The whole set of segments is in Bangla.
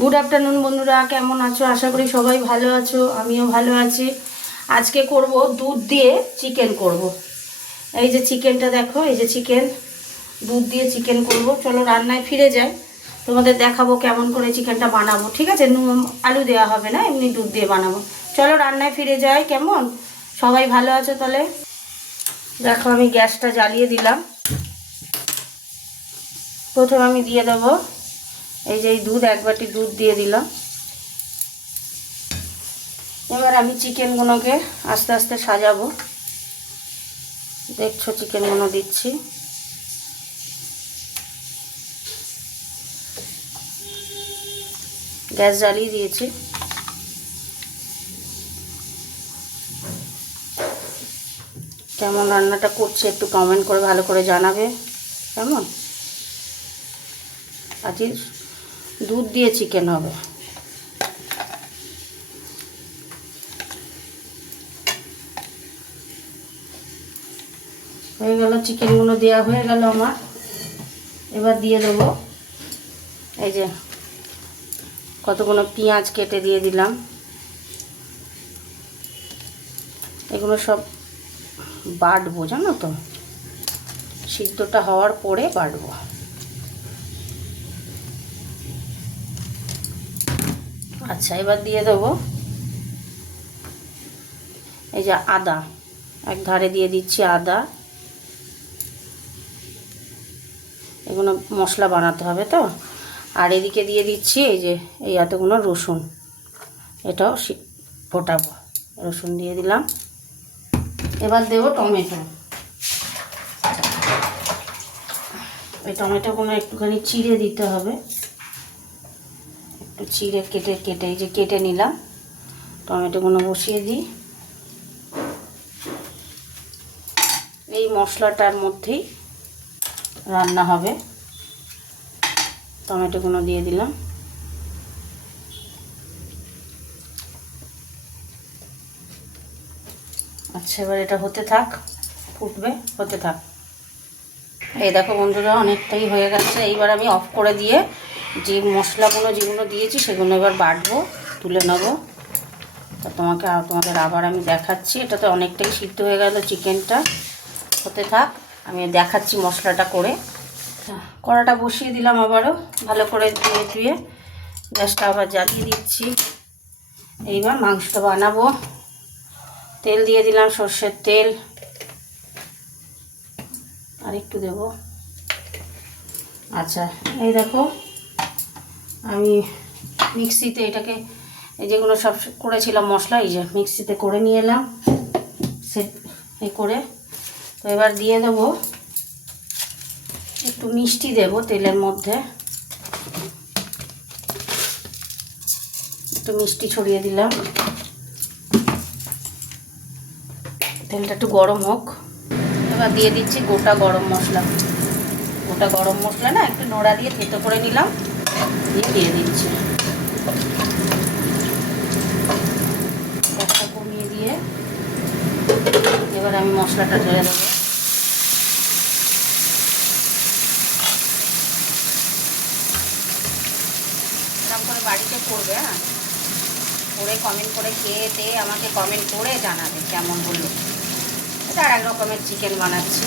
গুড আফটারনুন বন্ধুরা, কেমন আছো? আশা করি সবাই ভালো আছো, আমিও ভালো আছি। আজকে করব দুধ দিয়ে চিকেন করব। এই যে চিকেনটা দেখো, এই যে চিকেন, দুধ দিয়ে চিকেন করব। চলো রান্নায় ফিরে যাই, তোমাদের দেখাবো কেমন করে চিকেনটা বানাবো। ঠিক আছে, নুন আলু দেওয়া হবে না, এমনি দুধ দিয়ে বানাবো। চলো রান্নায় ফিরে যাই। কেমন সবাই ভালো আছো? তাহলে দেখো, আমি গ্যাসটা জ্বালিয়ে দিলাম। প্রথমে আমি দিয়ে দেবো এই যে দুধ, 1 বাটি দুধ দিয়ে দিলাম। এবার আমি চিকেনগুলোকে আস্তে আস্তে সাজাবো। দেখছো চিকেনগুলো দিচ্ছি। গ্যাস জ্বালিয়ে দিয়েছি। কেমন রান্নাটা করছে একটু কমেন্ট করে ভালো করে জানাবে। কেমন? আজকে দুধ দিয়ে চিকেন হবে। হয়ে গেল, চিকেনগুলো দেওয়া হয়ে গেল আমার। এবার দিয়ে দেবো এই যে কতগুলো পেঁয়াজ কেটে দিয়ে দিলাম। এগুলো সব বাটবো, জানো তো, সিদ্ধটা হওয়ার পরে বাটবো। আচ্ছা, এবার দিয়ে দেবো এই যে আদা, এক ধারে দিয়ে দিচ্ছি আদা। এগুলো মশলা বানাতে হবে তো। আর এদিকে দিয়ে দিচ্ছি এই যে এই এতগুলো রসুন, এটাও ফোটাবো। রসুন দিয়ে দিলাম। এবার দেবো টমেটো। এই টমেটোগুলো একটুখানি চিড়ে দিতে হবে, একটু চিড়ে কেটে কেটে এই যে কেটে নিলাম। টমেটোগুলো বসিয়ে দিই। এই মশলাটার মধ্যেই রান্না হবে। টমেটোগুলো দিয়ে দিলাম। আচ্ছা, এবার এটা হতে থাক, ফুটবে, হতে থাক। এই দেখো বন্ধুরা, অনেকটাই হয়ে গেছে। এইবার আমি অফ করে দিয়ে যে মশলাগুলো যেগুলো দিয়েছি সেগুলো এবার বাটবো, তুলে নেবো। তা তোমাদের আবার আমি দেখাচ্ছি। এটাতে অনেকটাই সিদ্ধ হয়ে গেল চিকেনটা। হতে থাক, আমি দেখাচ্ছি মশলাটা করে। কড়াটা বসিয়ে দিলাম আবারও, ভালো করে ধুয়ে ধুয়ে গ্যাসটা আবার জ্বালিয়ে দিচ্ছি। এইবার মাংসটা বানাবো। তেল দিয়ে দিলাম, সর্ষের তেল। আর একটু দেবো। আচ্ছা, এই দেখো আমি মিক্সিতে এটাকে, এই যেগুলো সব করেছিলাম মশলা, এই যে মিক্সিতে করে নিয়ে এলাম সেট এই করে। তো এবার দিয়ে দেবো একটু মিষ্টি, দেবো তেলের মধ্যে একটু মিষ্টি ছড়িয়ে দিলাম। তেলটা একটু গরম হোক। এবার দিয়ে দিচ্ছি গোটা গরম মশলা। গোটা গরম মশলা না, একটু নোড়া দিয়ে থেতো করে নিলাম, দিয়ে দিচ্ছি। গ্যাসটা কমিয়ে দিয়ে এবার আমি মশলাটা ঢেলে দেবো। এরকম করে বাড়িতে করবে, হ্যাঁ, করে কমেন্ট করে খেয়ে আমাকে কমেন্ট করে জানাবে কেমন হলো। এটা আর এক রকমের চিকেন বানাচ্ছি।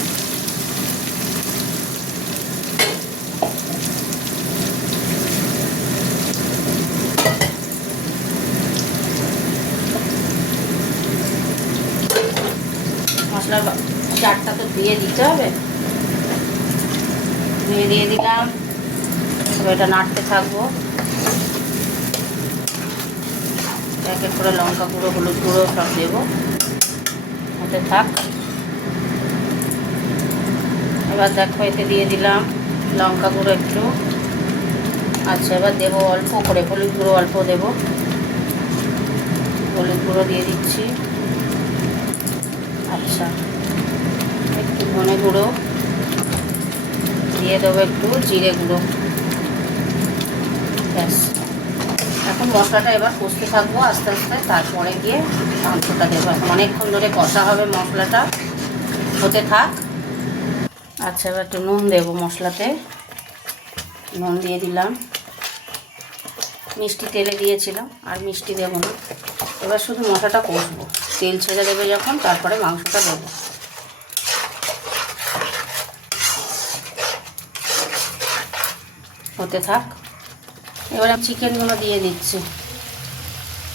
মশলার জারটা তো দিয়ে দিতে হবে, দিয়ে দিলাম। এবার এটা নাড়তে থাকবো। এক এক করে লঙ্কা গুঁড়ো, হলুদ গুঁড়ো সব দেবো, হতে থাক। এবার দেখো এতে দিয়ে দিলাম লঙ্কা গুঁড়ো একটু। আচ্ছা, এবার দেবো অল্প করে হলুদ গুঁড়ো, অল্প দেবো। হলুদ গুঁড়ো দিয়ে দিচ্ছি। আচ্ছা, একটু ধনে গুঁড়ো দিয়ে দেবো, একটু জিরে গুঁড়ো। ব্যাস, এখন মশলাটা এবার কষতে থাকবো আস্তে আস্তে, তারপরে গিয়ে মাংসটা দেবো। এখন অনেকক্ষণ ধরে কষা হবে মশলাটা, হতে থাক। আচ্ছা, এবার একটু নুন দেবো মশলাতে। নুন দিয়ে দিলাম। মিষ্টি তেলে দিয়েছিলাম, আর মিষ্টি দেবো না। এবার শুধু মশলাটা কষবো, তেল ছেড়ে দেবে যখন তারপরে মাংসটা দেবো। হতে থাক। এবার আমি চিকেনগুলো দিয়ে দিচ্ছি,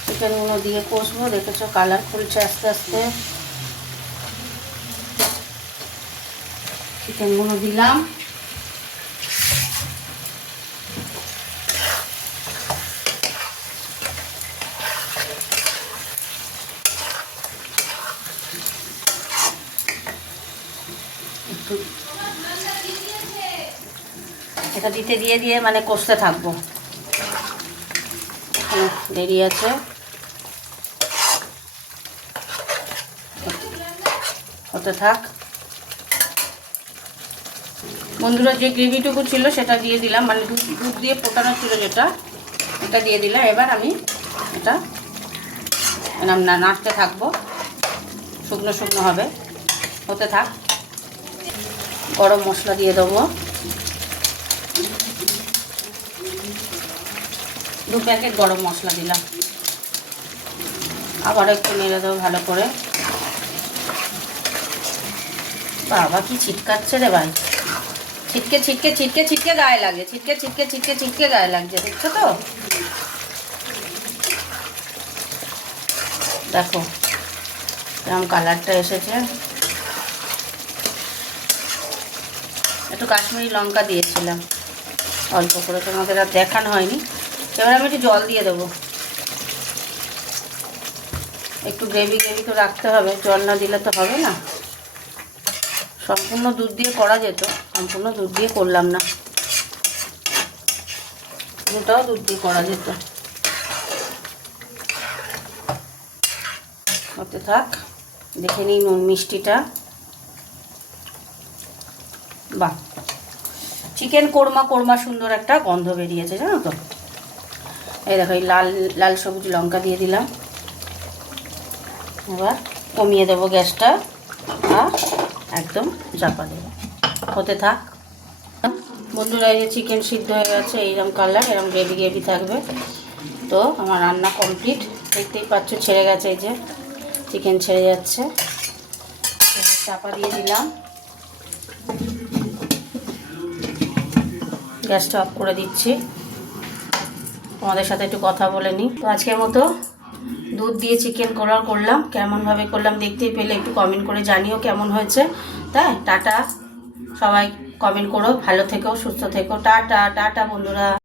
চিকেনগুলো দিয়ে কষবো। দেখেছো কালার খুলছে আস্তে আস্তে। চিকেনগুলো দিলাম, এটা দিতে দিয়ে মানে কষতে থাকবো। দেরি আছে, হতে থাক। বন্ধুরা যে গ্রেভিটুকু ছিল সেটা দিয়ে দিলাম, মানে দুধ দিয়ে ফোটানো ছিল যেটা, এটা দিয়ে দিলাম। এবার আমি এটা নাড়তে থাকবো, শুকনো শুকনো হবে, হতে থাক। গরম মশলা দিয়ে দেবো, 2 প্যাকেট গরম মশলা দিলাম। আবার একটু নেড়ে দেবো ভালো করে। বাবা কি ছিটকাচ্ছে রে ভাই, ছিটকে ছিটকে ছিটকে ছিটকে গায়ে লাগে, ছিটকে ছিটকে ছিটকে ছিটকে গায়ে লাগছে, দেখছো তো? দেখো এরকম কালারটা এসেছে। একটু কাশ্মীরি লঙ্কা দিয়েছিলাম অল্প করে, তোমাদের আর দেখানো হয়নি। এবার আমি একটু জল দিয়ে দেবো, একটু গ্রেভি গ্রেভি তো রাখতে হবে, জল না দিলে তো হবে না। সম্পূর্ণ দুধ দিয়ে করা যেত, সম্পূর্ণ দুধ দিয়ে করলাম না, দুটাও দুধ দিয়ে করা যেত। হতে থাক, দেখে নিই নুন মিষ্টিটা। বাহ, চিকেন কোরমা কোরমা সুন্দর একটা গন্ধ বেরিয়েছে, জানো তো? এই দেখো এই লাল লাল সবুজ লঙ্কা দিয়ে দিলাম। এবার কমিয়ে দেবো গ্যাসটা আর একদম চাপা দেবো, হতে থাক। বন্ধুরা এই যে চিকেন সিদ্ধ হয়ে গেছে, এইরকম কালার, এরকম গ্রেভি গ্রেভি থাকবে। তো আমার রান্না কমপ্লিট, দেখতেই পাচ্ছ ছেড়ে গেছে, এই যে চিকেন ছেড়ে যাচ্ছে। চাপা দিয়ে দিলাম, গ্যাসটা অফ করে দিচ্ছি। তোমাদের সাথে একটু কথা বলে নিই। তো আজকের মতো দুধ দিয়ে চিকেন করলাম, কেমনভাবে করলাম দেখতেই পেলে, একটু কমেন্ট করে জানিও কেমন হয়েছে। তাই টাটা, সবাই কমেন্ট করো, ভালো থেকো, সুস্থ থেকো, টাটা টাটা বন্ধুরা।